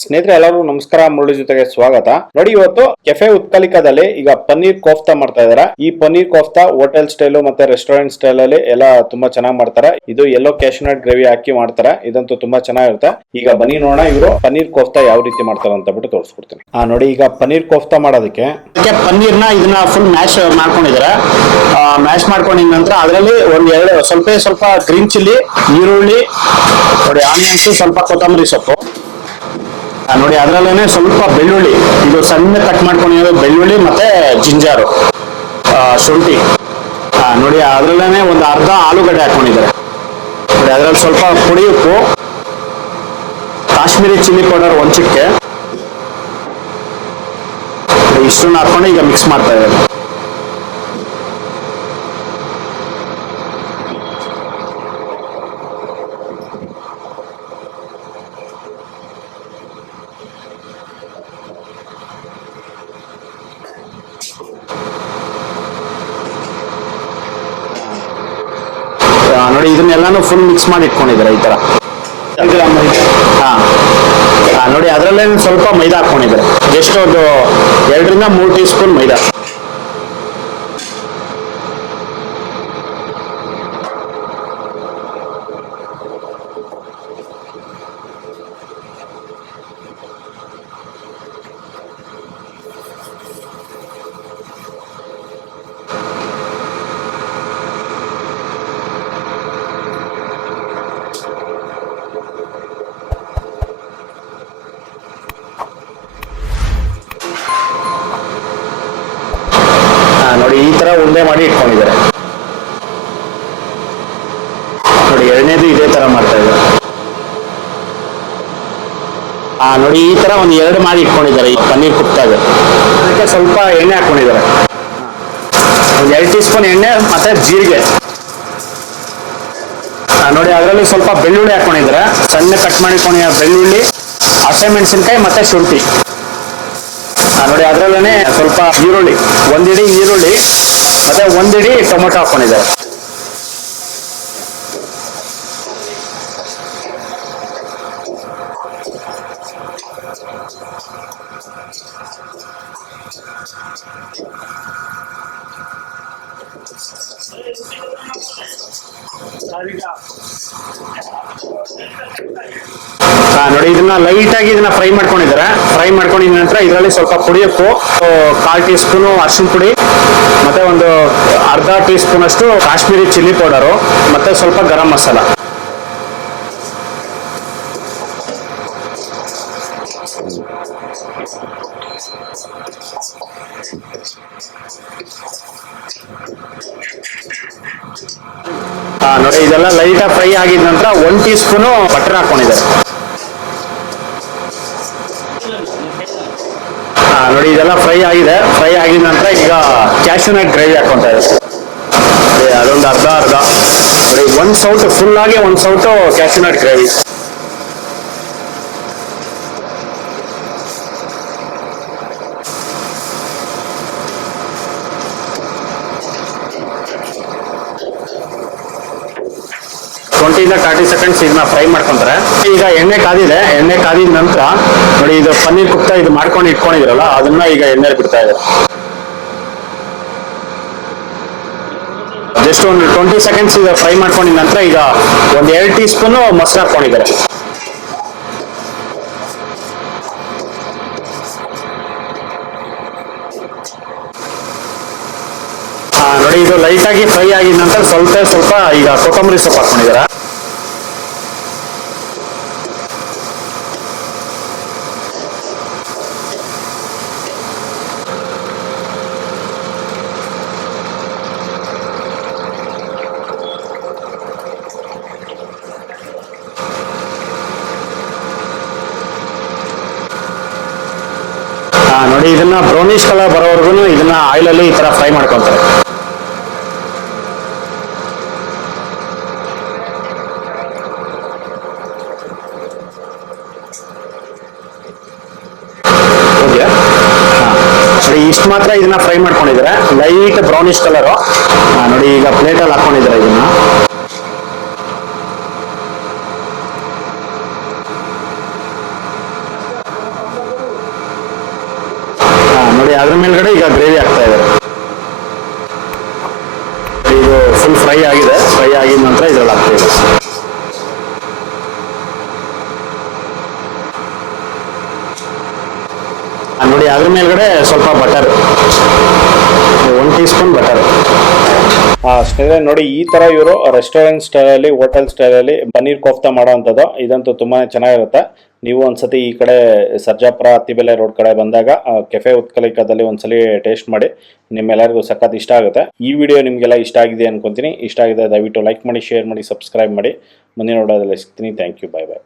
ಸ್ನೇಹಿತರೆ ಎಲ್ಲರೂ ನಮಸ್ಕಾರ. ಮುರಳಿ ಜೊತೆಗೆ ಸ್ವಾಗತ. ನೋಡಿ, ಇವತ್ತು ಕೆಫೆ ಉತ್ಕಲಿಕದಲ್ಲಿ ಈಗ ಪನ್ನೀರ್ ಕೋಫ್ತಾ ಮಾಡ್ತಾ ಇದಾರೆ. ಈ ಪನ್ನೀರ್ ಕೋಫ್ತಾ ಹೋಟೆಲ್ ಸ್ಟೈಲ್ ಮತ್ತೆ ರೆಸ್ಟೋರೆಂಟ್ ಸ್ಟೈಲ್ ಅಲ್ಲಿ ಎಲ್ಲ ತುಂಬಾ ಚೆನ್ನಾಗಿ ಮಾಡ್ತಾರೆ. ಇದು ಎಲ್ಲೋ ಕ್ಯಾಶ್ಯೂನಟ್ ಗ್ರೇವಿ ಹಾಕಿ ಮಾಡ್ತಾರೆ. ಇದಂತೂ ತುಂಬಾ ಚೆನ್ನಾಗಿರುತ್ತೆ. ಈಗ ಬನ್ನಿ ನೋಡೋಣ ಇವರು ಪನ್ನೀರ್ ಕೋಫ್ತಾ ಯಾವ ರೀತಿ ಮಾಡ್ತಾರೆ ಅಂತ ಬಿಟ್ಟು ತೋರಿಸ್ಕೊಡ್ತೀನಿ. ನೋಡಿ, ಈಗ ಪನ್ನೀರ್ ಕೋಫ್ತಾ ಮಾಡೋದಕ್ಕೆ ಪನ್ನೀರ್ನ ಇದನ್ನ ಫುಲ್ ಮ್ಯಾಶ್ ಮಾಡ್ಕೊಂಡಿದ್ದಾರೆ. ಮ್ಯಾಶ್ ಮಾಡ್ಕೊಂಡಿದ ನಂತರ ಅದರಲ್ಲಿ ಸ್ವಲ್ಪ ಗ್ರೀನ್ ಚಿಲ್ಲಿ, ಈರುಳ್ಳಿ, ನೋಡಿ ಆನಿಯನ್ಸ್, ಸ್ವಲ್ಪ ಕೊತ್ತಂಬರಿ ಸೊಪ್ಪು, ನೋಡಿ ಅದರಲ್ಲೇನೆ ಸ್ವಲ್ಪ ಬೆಳ್ಳುಳ್ಳಿ, ಇದು ಸಣ್ಣ ಕಟ್ ಮಾಡ್ಕೊಂಡಿರೋ ಬೆಳ್ಳುಳ್ಳಿ ಮತ್ತೆ ಜಿಂಜಾರು, ಶುಂಠಿ, ನೋಡಿ ಅದರಲ್ಲೇನೆ ಒಂದು ಅರ್ಧ ಆಲೂಗಡ್ಡೆ ಹಾಕೊಂಡಿದ್ದಾರೆ. ನೋಡಿ ಅದರಲ್ಲಿ ಸ್ವಲ್ಪ ಪುಡಿ ಉಪ್ಪು, ಕಾಶ್ಮೀರಿ ಚಿಲ್ಲಿ ಪೌಡರ್ ಒಂದು ಚಿಕ್ಕೆ, ಇಷ್ಟನ್ನು ಹಾಕೊಂಡು ಈಗ ಮಿಕ್ಸ್ ಮಾಡ್ತಾ ಇದ್ದಾರೆ. ನೋಡಿ ಇದನ್ನೆಲ್ಲಾನು ಫುಲ್ ಮಿಕ್ಸ್ ಮಾಡಿ ಇಟ್ಕೊಂಡಿದ್ದಾರೆ ಈ ತರ. ನೋಡಿ ಅದರಲ್ಲೇ ಸ್ವಲ್ಪ ಮೈದಾ ಹಾಕೊಂಡಿದ್ದಾರೆ. ಜಸ್ಟ್ ಒಂದು 2 ರಿಂದ 3 ಟೀ ಸ್ಪೂನ್ ಮೈದಾ. ನೋಡಿ ಈ ತರ ಉಂಡೆ ಮಾಡಿ ಇಟ್ಕೊಂಡಿದ್ದಾರೆ. ನೋಡಿ ಎರಡನೇದು ಇದೇ ತರ ಮಾಡ್ತಾ ಇದ್ದಾರೆ. ನೋಡಿ ಈ ತರ ಒಂದು 2 ಮಾಡಿ ಇಟ್ಕೊಂಡಿದ್ದಾರೆ. ಈ ಪನ್ನೀರ್ ಕುಪ್ತಾಗ ಅದಕ್ಕೆ ಸ್ವಲ್ಪ ಎಣ್ಣೆ ಹಾಕೊಂಡಿದ್ದಾರೆ. ಒಂದು 2 ಟೀ ಸ್ಪೂನ್ ಎಣ್ಣೆ ಮತ್ತೆ ಜೀರಿಗೆ. ನೋಡಿ ಅದರಲ್ಲಿ ಸ್ವಲ್ಪ ಬೆಳ್ಳುಳ್ಳಿ ಹಾಕೊಂಡಿದ್ದಾರೆ. ಸಣ್ಣ ಕಟ್ ಮಾಡಿಕೊಂಡಿರೋ ಬೆಳ್ಳುಳ್ಳಿ, ಹಸಿಮೆಣಸಿನಕಾಯಿ ಮತ್ತೆ ಶುಂಠಿ. ನೋಡಿ ಅದರಲ್ಲೇ ಸ್ವಲ್ಪ ಈರುಳ್ಳಿ, 1 ಇಡಿ ಈರುಳ್ಳಿ ಮತ್ತೆ 1 ಇಡಿ ಟೊಮೊಟೊ ಹಾಕೊಂಡಿದ್ದಾರೆ. ನೋಡಿ ಇದನ್ನ ಲೈಟ್ ಆಗಿ ಇದನ್ನ ಫ್ರೈ ಮಾಡ್ಕೊಂಡಿದ್ದಾರೆ. ಫ್ರೈ ಮಾಡ್ಕೊಂಡಿದ ನಂತರ ಇದರಲ್ಲಿ ಸ್ವಲ್ಪ ಪುಡಿ ಉಪ್ಪು, 1/4 ಟೀ ಸ್ಪೂನ್ ಅರಿಶಿನ ಪುಡಿ, ಮತ್ತೆ ಒಂದು ಅರ್ಧ ಟೀ ಸ್ಪೂನ್ ಅಷ್ಟು ಕಾಶ್ಮೀರಿ ಚಿಲ್ಲಿ ಪೌಡರು, ಮತ್ತೆ ಸ್ವಲ್ಪ ಗರಂ ಮಸಾಲ. ನೋಡಿ ಇದೆಲ್ಲ ಲೈಟ್ ಆಗಿ ಫ್ರೈ ಆಗಿದ ನಂತರ 1 ಟೀ ಸ್ಪೂನ್ ಬಟರ್ ಹಾಕೊಂಡಿದ್ದಾರೆ. ನೋಡಿ ಇದೆಲ್ಲ ಫ್ರೈ ಆಗಿದೆ. ಫ್ರೈ ಆಗಿದ ನಂತರ ಈಗ ಕ್ಯಾಶ್ಯೂನಟ್ ಗ್ರೇವಿ ಹಾಕೊಂತ ಇದೆ. ಅದೊಂದು ಅರ್ಧ ನೋಡಿ 1 ಸೌಟ್ ಫುಲ್ ಆಗಿ 1 ಸೌಟು ಕ್ಯಾಶ್ಯೂನಟ್ ಗ್ರೇವಿ. ಇಂದ 30 ಸೆಕೆಂಡ್ಸ್ ಇದನ್ನ ಫ್ರೈ ಮಾಡ್ಕೊಂತಾರೆ. ಈಗ ಎಣ್ಣೆ ಕಾದಿದೆ. ಎಣ್ಣೆ ಕಾದಿದ ನಂತರ ನೋಡಿ ಇದು ಪನ್ನೀರ್ ಕುಪ್ತಾ ಇದು ಮಾಡ್ಕೊಂಡು ಇಟ್ಕೊಂಡಿದ್ರಲ್ಲ ಅದನ್ನ ಈಗ ಎಣ್ಣೆ ಬಿಡ್ತಾ ಇದೆ. ಜಸ್ಟ್ ಒಂದು 20 ಸೆಕೆಂಡ್ಸ್ ಈಗ ಫ್ರೈ ಮಾಡ್ಕೊಂಡಿದ ನಂತರ ಈಗ ಒಂದು 2 ಟೀ ಸ್ಪೂನ್ ಮೊಸರು ಹಾಕೊಂಡಿದ್ದಾರೆ. ನೋಡಿ ಇದು ಲೈಟ್ ಆಗಿ ಫ್ರೈ ಆಗಿದ ನಂತರ ಸ್ವಲ್ಪ ಈಗ ಕೊತ್ತಂಬರಿ ಸೊಪ್ಪು ಹಾಕೊಂಡಿದ್ದಾರೆ. ನೋಡಿ ಇದನ್ನ ಬ್ರೌನಿಶ್ ಕಲರ್ ಬರೋವರೆಗೂ ಇದನ್ನ ಆಯಿಲ್ ಅಲ್ಲಿ ಈ ತರ ಫ್ರೈ ಮಾಡ್ಕೊಂತಾರೆ. ನೋಡಿ ಇಷ್ಟು ಮಾತ್ರ ಇದನ್ನ ಫ್ರೈ ಮಾಡ್ಕೊಂಡಿದ್ದಾರೆ. Light brownish colour. ನೋಡಿ ಈಗ ಪ್ಲೇಟ್ ಅಲ್ಲಿ ಹಾಕೊಂಡಿದ್ದಾರೆ ಇದನ್ನ. ನೋಡಿ ಅದ್ರ ಮೇಲ್ಗಡೆ ಈಗ ಗ್ರೇವಿ ಆಗ್ತಾ ಇದೆ. ಇದು ಫುಲ್ ಫ್ರೈ ಆಗಿದೆ. ಫ್ರೈ ಆಗಿದ ನಂತರ ಇದ್ರಲ್ಲಿ ಆಗ್ತಾ ಇದೆ. ನೋಡಿ ಅದ್ರ ಮೇಲ್ಗಡೆ ಸ್ವಲ್ಪ ಬಟರ್, 1 ಟೀ ಸ್ಪೂನ್ ಬಟರ್. ಸ್ನೇಹಿತರೆ ನೋಡಿ, ಈ ತರ ಇವರು ರೆಸ್ಟೋರೆಂಟ್ ಸ್ಟೈಲ್ ಅಲ್ಲಿ, ಹೋಟೆಲ್ ಸ್ಟೈಲ್ ಅಲ್ಲಿ ಪನ್ನೀರ್ ಕೋಫ್ತಾ ಮಾಡೋವಂಥದ್ದು. ಇದಂತೂ ತುಂಬಾ ಚೆನ್ನಾಗಿರುತ್ತೆ. ನೀವು ಒಂದ್ಸತಿ ಈ ಕಡೆ ಸರ್ಜಾಪುರ ಅತ್ತಿಬೆಲೆ ರೋಡ್ ಕಡೆ ಬಂದಾಗ ಕೆಫೆ ಉತ್ಕಲಿಕಾದಲ್ಲಿ ಒಂದ್ಸಲಿ ಟೇಸ್ಟ್ ಮಾಡಿ. ನಿಮ್ಮೆಲ್ಲರಿಗೂ ಸಖತ್ ಇಷ್ಟ ಆಗುತ್ತೆ. ಈ ವಿಡಿಯೋ ನಿಮಗೆಲ್ಲ ಇಷ್ಟ ಆಗಿದೆ ಅನ್ಕೊಂತೀನಿ. ಇಷ್ಟ ಆಗಿದೆ ದಯವಿಟ್ಟು ಲೈಕ್ ಮಾಡಿ, ಶೇರ್ ಮಾಡಿ, ಸಬ್ಸ್ಕ್ರೈಬ್ ಮಾಡಿ. ಮುಂದಿನ ವಿಡಿಯೋದಲ್ಲಿ ಸಿಗ್ತೀನಿ. Thank you. Bye bye.